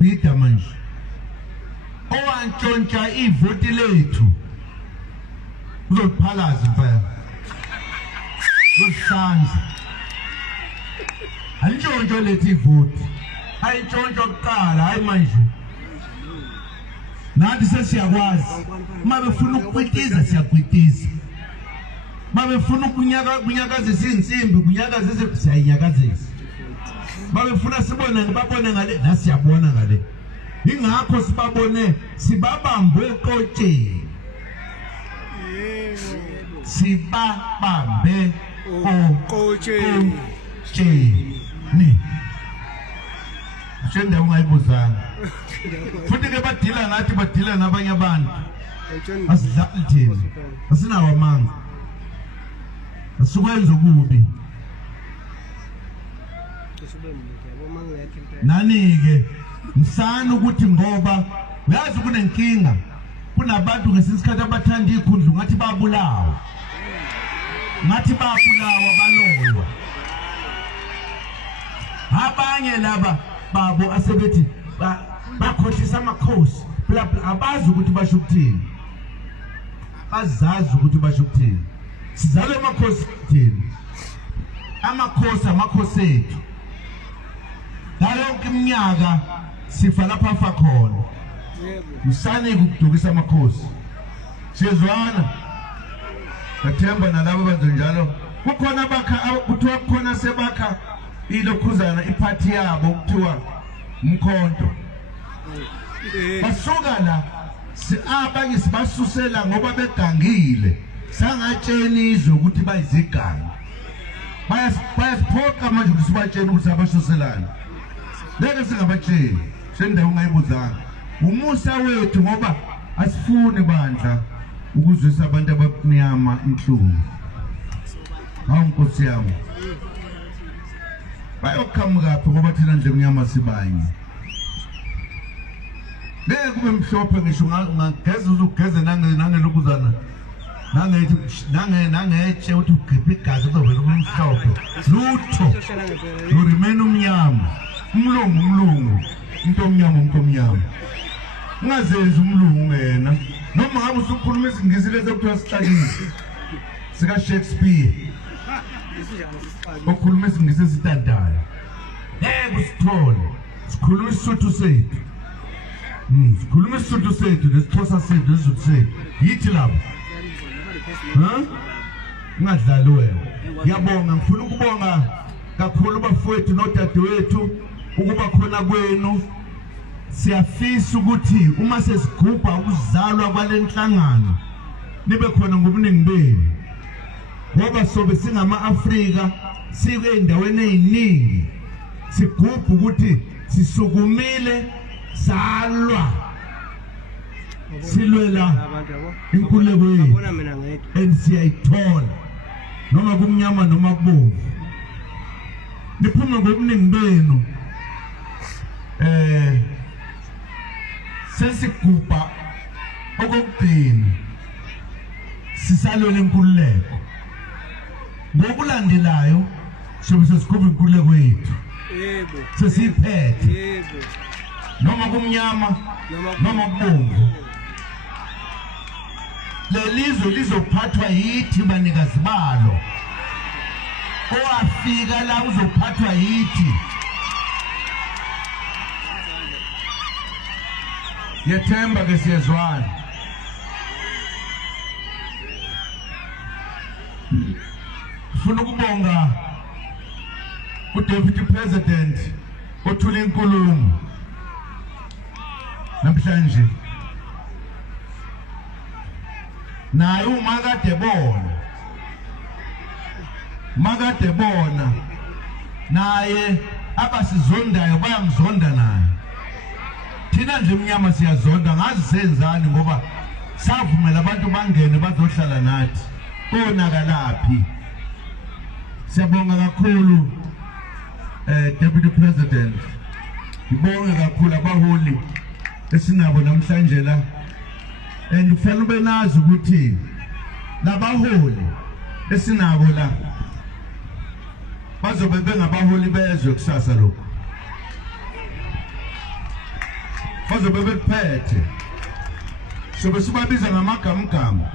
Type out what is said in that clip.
uzobhida manje owantshontsha ivoti lethu uzophalaza mfana uzihlanza ayintshontsho lethu ivoti ayintshontsho kuqala hayi manje nathi sesiyakwazi uma befuna ukukwitiza siyakwitiza uma befuna ukunyakazisa insimbi kunyakazisa siyayinyakazisa uma befuna sibone babone ngale nasiyabona ngale ingakho sibabone sibabambe eqotsheni sibabambe eqotsheni Shenda ungayibuzanga futhi ke badila nathi badila nabanye abantu asidlali thina asinawo amanga asukwenza ukubi nani ke msana ukuthi ngoba uyazi kunenkinga kunabantu ngesikhathi abathanda ikhundlu ngathi babulawa baloywa abanye laba babo asebethi bakhohlisa amakhosi phela abazi ukuthi basho ukuthini bazazi ukuthi basho ukuthini sizalwe amakhosi thina amakhosi ethu yonke iminyaka sifa lapha afa khona usane ukudukisa amakhosi siyezwana bathemba nalabo bazonjalo kukhona kuthiwa kukhona sebakha ilokhuzana iphathi yabo kuthiwa umkhonto basuka la abanye sibasusela ngoba begangile sangatsheni izwe ukuthi bayiziganga bayasiphoqa manje ukuthi sibatshene ukuthi abasuselana leke singabatsheni sendawo ungayibuzanga umusa wethu ngoba asifuni bandla ukuzwisa abantu abamnyama inhlungu hawu Nkosi yami bayokhamukaphi ngoba thina nje mnyama sibanye leke kube mhlophe ngisho ungageza uzugeze nangelokuzana nangetshe uthi ukhipha igazi kuzovela kube mhlophe lutho lurimena umnyama umlungu umuntu omnyama ungazenzi umlungu ngena noma ngabe usukhuluma isingisi lezi ekuthiwa sixakile sika Shakespeare okhuluma isingisi esitandayo kusithole sikhuluma isisuthu sethu sikhuluma isisuthu sethu nesixhosa sethu nesizulu sethu yithi lapho ungadlali wena ngiyabonga ngifuna ukubonga kakhulu bafowethu nodadewethu ukuba khona kwenu siyafisa ukuthi uma sesigubha ukuzalwa kwalenhlangano nibe khona ngobuningi benu ngoba sobe singama-Afrika sibe endaweni eziningi sigubha ukuthi sisukumile salwa silwela inkululeko yethu siyayithola noma kumnyama noma kubomvu niphume ngobuningi benu sesigubha okokugcina sisalwela inkululeko ngokulandelayo sobe sesigubha inkululeko yethu sesiphethe noma kumnyama noma kubomvu lelizwe lizophathwa yithi banikazi balo owafika la uzophathwa yithi yethemba ke siyezwana ufuna ukubonga uDeputy President othula inkulumo namhlanje naye umakade bona naye abasizondayo bayamzonda naye thina nje mnyama siyazonda ngazi senzani ngoba savumela abantu bangene bazohlala nathi konakalaphi siyabonga kakhulu Deputy President ngibonge kakhulu abaholi esinabo namhlanje la and kufanele ube nazi ukuthi labaholi esinabo la bazobe bengabaholi bezwe kusasa lokho bazobe bekuphethe sobe sibabiza ngamagama.